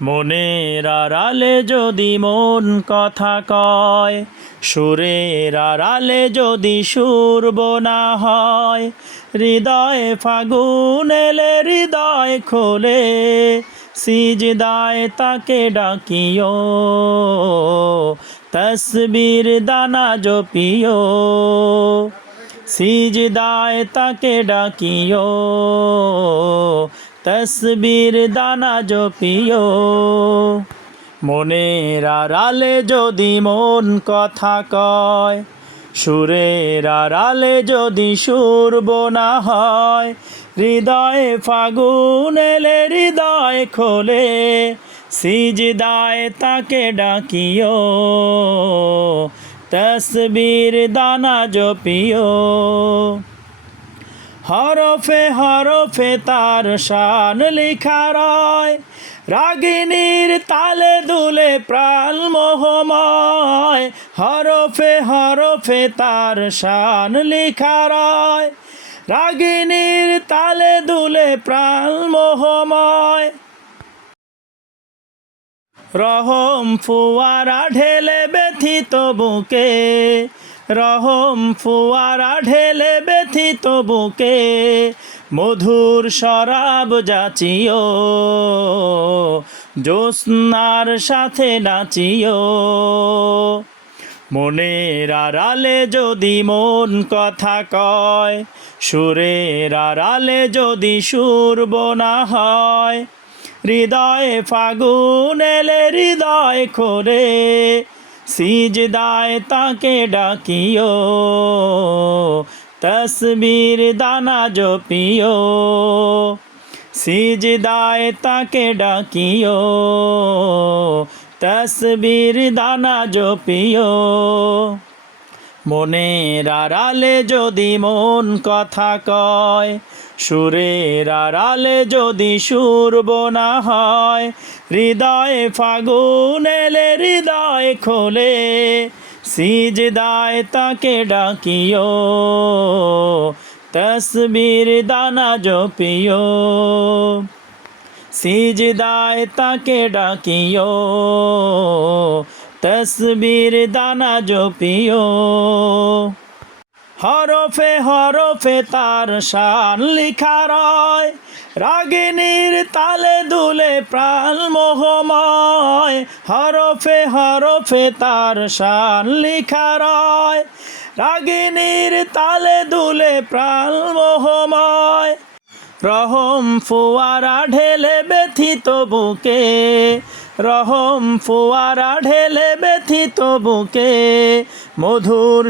মনের আড়ালে যদি মন কথা কয়, সুরের আড়ালে যদি সুর বোনা হয়, হৃদয়ে ফাগুন এলে হৃদয় খোলে, সিজদায় তাকে ডাকিও, তসবির দানা জপিও, সিজদায় তাকে ডাকিও, তসবির দানা জপিও। মনের আড়ালে যদি মন কথা কয়, সুরের আড়ালে যদি সুর বোনা হয়, হৃদয়ে ফাগুন এলে হৃদয় খোলে, সিজদায় তাকে ডাকিও, তসবির দানা জপিও। হরফে হরফে তার শান লিখা রয়, রাগিনীর তালে দুলে প্রাণ মোহময়। হরফে হরফে তার শান লিখা রয়, রাগিনীর তালে দুলে প্রাণ মোহময়। রহম ফুয়ারা ঢেলে ব্যথিত বুকে, রহম ফুয়ারা ঢেলে ব্যথিত বুকে, মধুর শরাব যাচিও, জ্যোৎস্নার সাথে নাচিও। মনের আড়ালে যদি মন কথা কয়, সুরের আড়ালে যদি সুর বোনা হয়, হৃদয়ে ফাগুন এলে হৃদয় খোলে, সিজদায় তাকে ডাকিও, তসবির দানা জপিও, সিজদায় তাকে ডাকিও, তসবির দানা জপিও। মনের আড়ালে যদি মন কথা কয়, সুরের আড়ালে যদি সুর বোনা হয়, হৃদয়ে ফাগুন এলে হৃদয় খোলে, সিজদায় তাকে ডাকিও, তসবির দানা জপিও, সিজদায় তাকে ডাকিও, তসবির দানা জপিও। হরফে হরফে তার শান লিখা রয়, রাগিনীর তালে দুলে প্রাণ মোহময়। হরফে হরফে তার শান লিখা রয়, রাগিনীর তালে দুলে প্রাণ মোহময়। রহম ফুয়ারা ঢেলে ব্যথিত বুকে, রহম ফুয়ারা ঢেলে ব্যথিত বুকে, মধুর